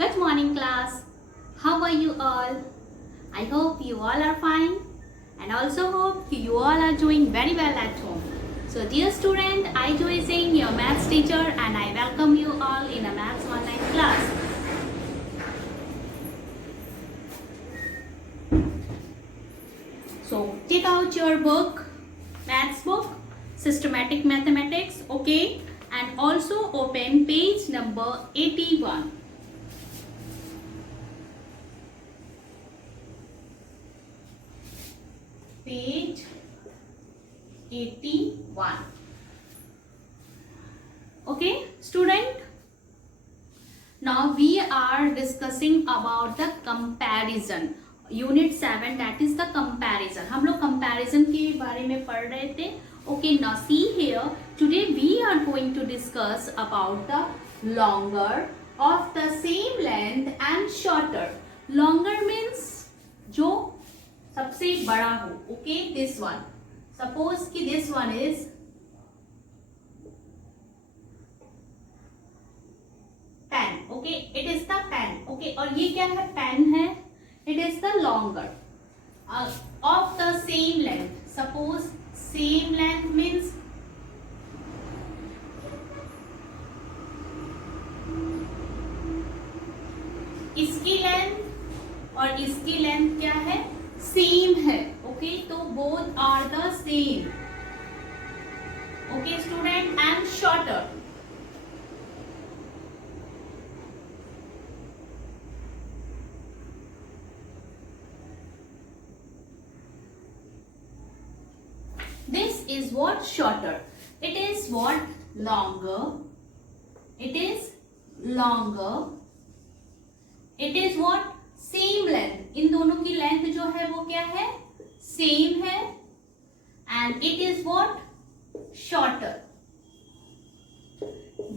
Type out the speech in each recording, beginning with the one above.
Good morning, class. How are you all? I hope you all are fine and also hope you all are doing very well at home. So, dear student, I Joy Singh, your maths teacher, and I welcome you all in a maths online class. So, take out your book, maths book, systematic mathematics, okay, and also open page number 81. Page 81. Okay, student. Now we are discussing about the comparison. Unit 7, that is the comparison. हम लोग comparison के बारे में पढ़ रहे थे. Okay, now see here. Today we are going to discuss about the longer of the same length and shorter. Longer means जो सबसे बड़ा हो. Okay, this one. Suppose कि this one is pen. Okay, it is the pen. Okay, और ये क्या है? Pen है. It is the longer of the same length. Suppose same length means इसकी लेंथ और इसकी लेंथ क्या है? सेम है. ओके, तो both are the same. Okay student, and shorter. This is what shorter. It is what longer. It is longer. It is what same length. इन दोनों की length जो है वो क्या है? सेम है. And it is what shorter.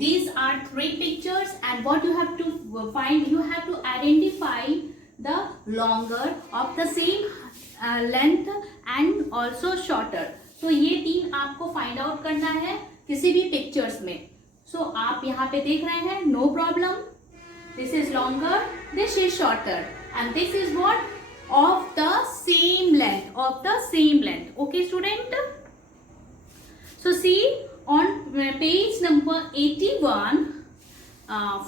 These are three pictures, and what you have to find, you have to identify the longer of the same length and also shorter. तो ये तीन आपको फाइंड आउट करना है किसी भी pictures में. सो आप यहाँ पे देख रहे हैं, no problem. This is longer, this is shorter, and this is what? Of the same length. Of the same length. Okay student, so see on page number 81,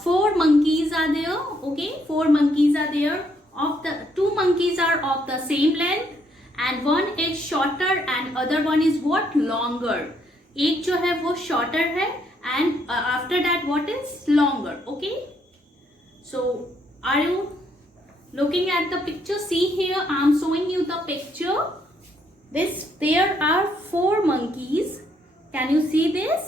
4 monkeys are there. Okay, 4 monkeys are there. Of the 2 monkeys are of the same length and one is shorter and other one is what? Longer. एक जो है वो shorter है and after that what is longer. Okay, so are you looking at the picture? See here, I am showing you the picture. There are 4 monkeys. Can you see this?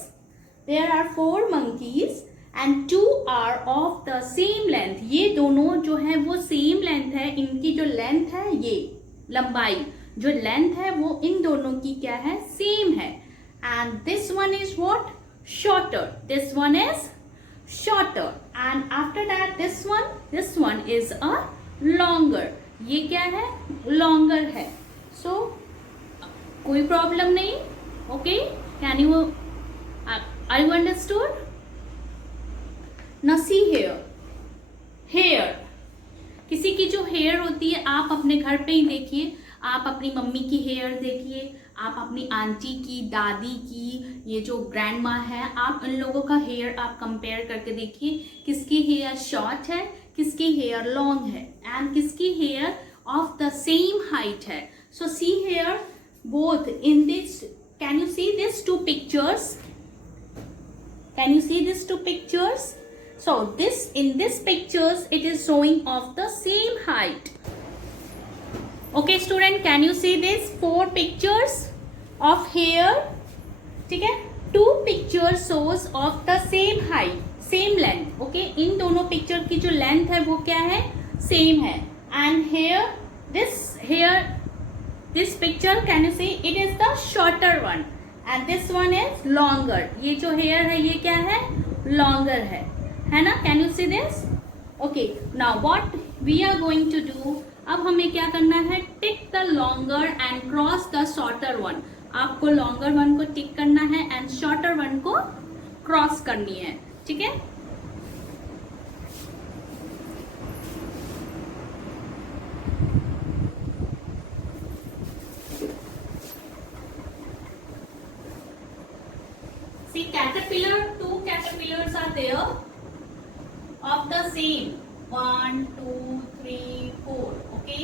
There are 4 monkeys and 2 are of the same length. ये दोनों जो है वो same length है. इनकी जो length है, ये लंबाई जो लेंथ है वो इन दोनों की क्या है? सेम है. And this one is what? Shorter. This one is shorter and after that this one is a longer. ये क्या है? लॉन्गर है. सो कोई प्रॉब्लम नहीं. Okay, can you are you understood? Now see here. Here, किसी की जो हेयर होती है, आप अपने घर पे ही देखिए. आप अपनी मम्मी की हेयर देखिए, आप अपनी आंटी की, दादी की, ये जो ग्रैंड माँ है, आप इन लोगों का हेयर आप कंपेयर करके देखिए. किसकी हेयर शॉर्ट है, किसकी हेयर लॉन्ग है, एंड किसकी hair of the same height है. So see hair both in this. Can you see this 2 pictures? Can you see these 2 pictures? So in this pictures it is showing of the same height. Okay student, can you see this 4 pictures of hair? ठीक है, 2 pictures shows of the same height, same length. Okay, इन दोनों picture की जो length है वो क्या है? Same है. And here this picture, can you see? It is the shorter one and this one is longer. ये जो hair है ये क्या है? Longer है ना? Can you see this? Okay, now what we are going to do? अब हमें क्या करना है? Tick the longer and cross the shorter one. आपको लॉन्गर वन को टिक करना है एंड शॉर्टर वन को क्रॉस करनी है. ठीक है, of the same 1 2 3 4. Okay,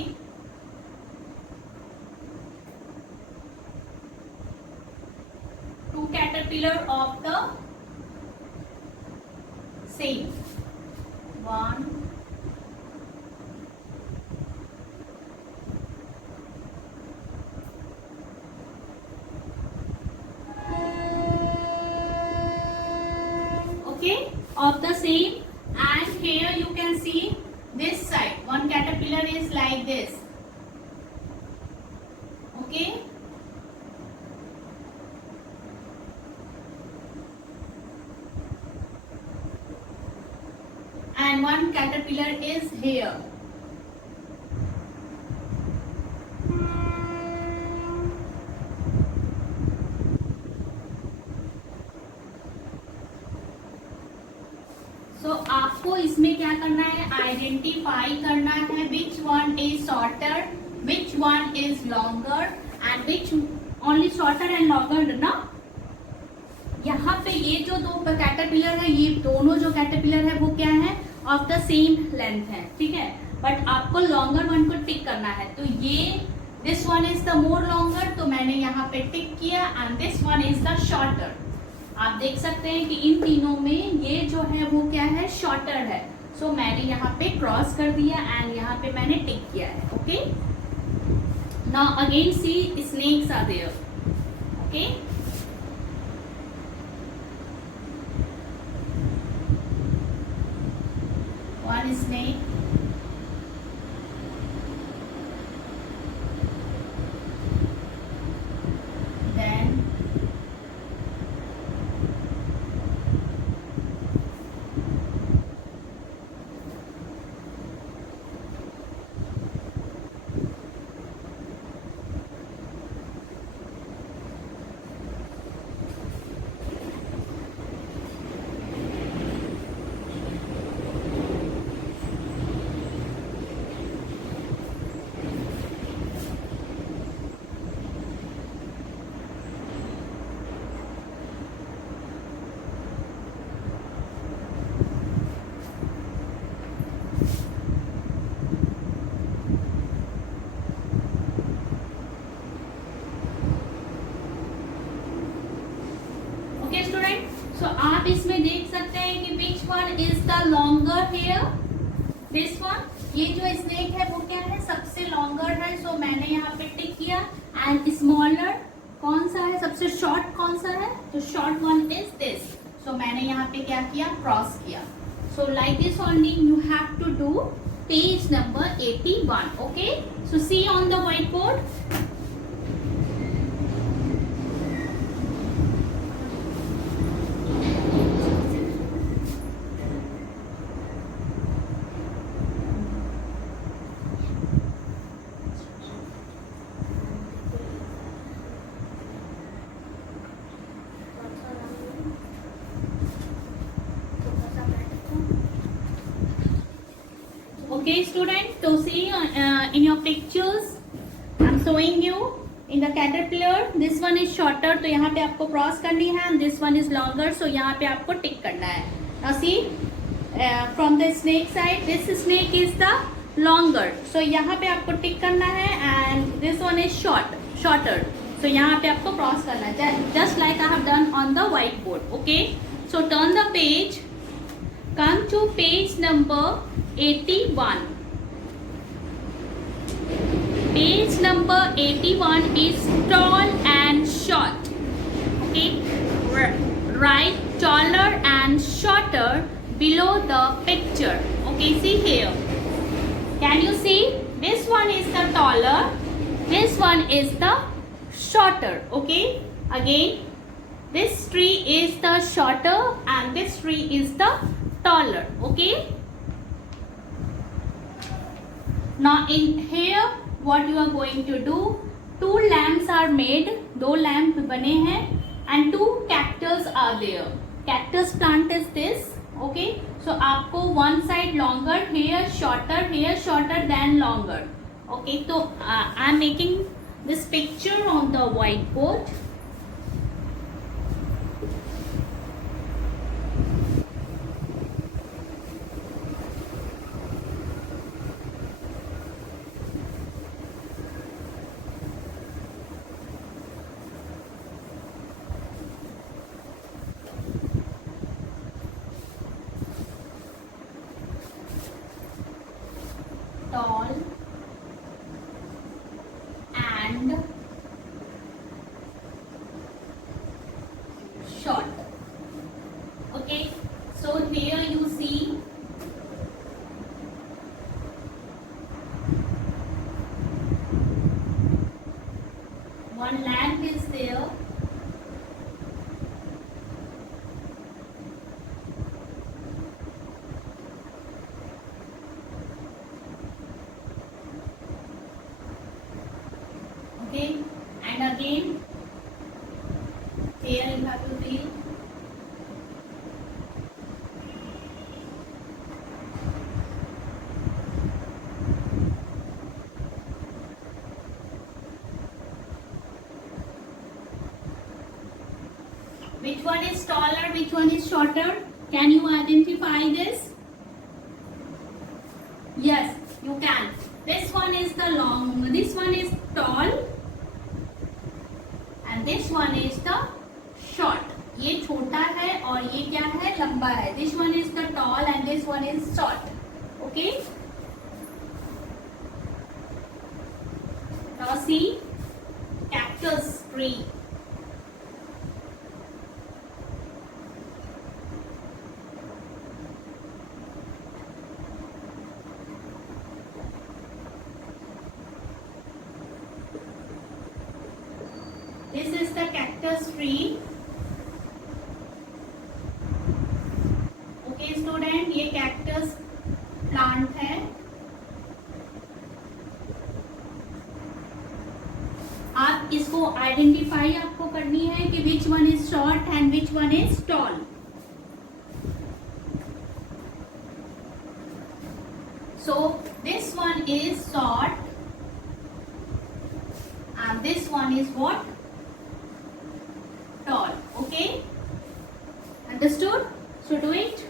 two caterpillar of the same 1 okay of the same. And here you can see this side one caterpillar is like this. Okay, and one caterpillar is here. So आपको इसमें क्या करना है, identify करना है विच one is shorter, which one is longer and which only shorter and longer ना. यहाँ पे ये जो दो कैटरपिलर है, ये दोनों जो कैटरपिलर है वो क्या है, ऑफ द सेम लेंथ है. ठीक है, बट आपको लॉन्गर वन को टिक करना है. तो ये this one is the more longer, तो मैंने यहाँ पे टिक किया, and this one is the shorter. आप देख सकते हैं कि इन तीनों में ये जो है वो क्या है, शॉर्टर है. सो मैंने यहाँ पे क्रॉस कर दिया एंड यहाँ पे मैंने टिक किया है. Okay, now again see snakes are there. Okay, one snake, then student, so आप इसमें देख सकते हैं कि which one is the longer hair, this one. ये जो स्नेक है वो क्या है, सबसे लॉन्गर है. सो मैंने यहाँ पे टिक किया. एंड स्मॉलर कौन सा है, सबसे शॉर्ट कौन सा है, तो short one is this. So मैंने यहाँ पे क्या किया, क्रॉस किया. So like this only you have to do page number 81. Okay, so see on the white board. Okay student, so see in your pictures I'm showing you in the caterpillar this one is shorter, तो यहाँ पे आपको cross करनी है, and this one is longer, so यहाँ पे आपको टिक करना है. Now see from the snake side, this snake is the longer, so यहाँ पे आपको टिक करना है, and this one is shorter, so यहाँ पे आपको क्रॉस करना है, just like I have done on the whiteboard. Okay, so turn the page, come to page number 81. Page number 81 is tall and short. Okay, write taller and shorter below the picture. Okay, see here. Can you see? This one is the taller, this one is the shorter. Okay, again this tree is the shorter and this tree is the taller. Okay, now in here what you are going to do, two lamps are made, दो lamp बने हैं, and two cactus are there. Cactus plant is this. Okay, so आपको one side longer, here shorter than longer. Okay, so I am making this picture on the whiteboard. again. Here you have to fill. Which one is taller? Which one is shorter? Can you identify this? Yes, you can. This one is the long. This one is tall, and this one is the short. ये छोटा है और ये क्या है? लंबा है. This one is the tall and this one is short. Okay. Now see, cactus tree. This is the cactus tree. Okay student, ये cactus plant है. आप इसको आइडेंटिफाई आपको करनी है कि which one is short and which one is tall. So this one is short and this one is what? Tall. Okay, understood? So do it.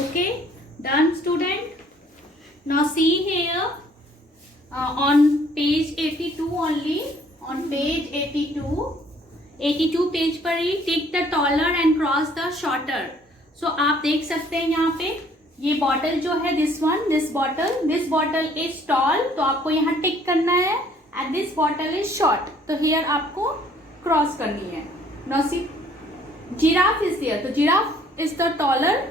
Okay, done student. Now see here on page 82 only, on page 82 page पर ही tick the taller and cross the shorter. So आप देख सकते हैं यहाँ पे ये bottle जो है दिस बॉटल इज टॉल, तो आपको यहाँ टिक करना है, and this bottle is short, तो हियर आपको क्रॉस करनी है. Now see giraffe is there, तो giraffe is the taller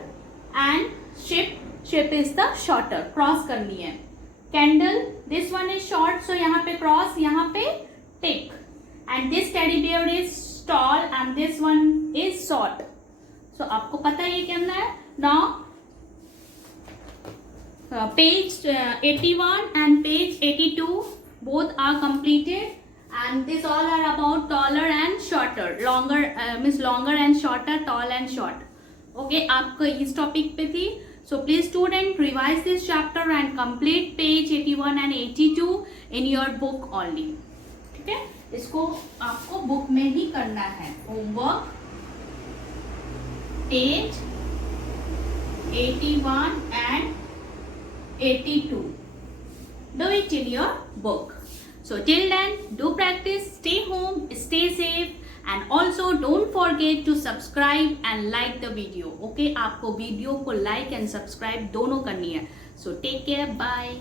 and ship is the shorter, cross करनी है. Candle this one is short, so यहाँ पे क्रॉस, यहाँ पे tick, and this teddy bear is tall and this one is short. So आपको पता है ये करना है. Now page 81 and page 82 both are completed, and this all are about taller and shorter, longer means longer and shorter, tall and short. Okay, आपको इस topic पे थी. So please student revise this chapter and complete page 81 and 82 in your book only. ठीक है, इसको आपको book में ही करना है. Homework page 81 and 82. Do it in your book. So till then, do practice, stay home, stay safe, and also don't forget to subscribe and like the video. Okay, आपको video को like and subscribe दोनों करनी है. So take care, bye.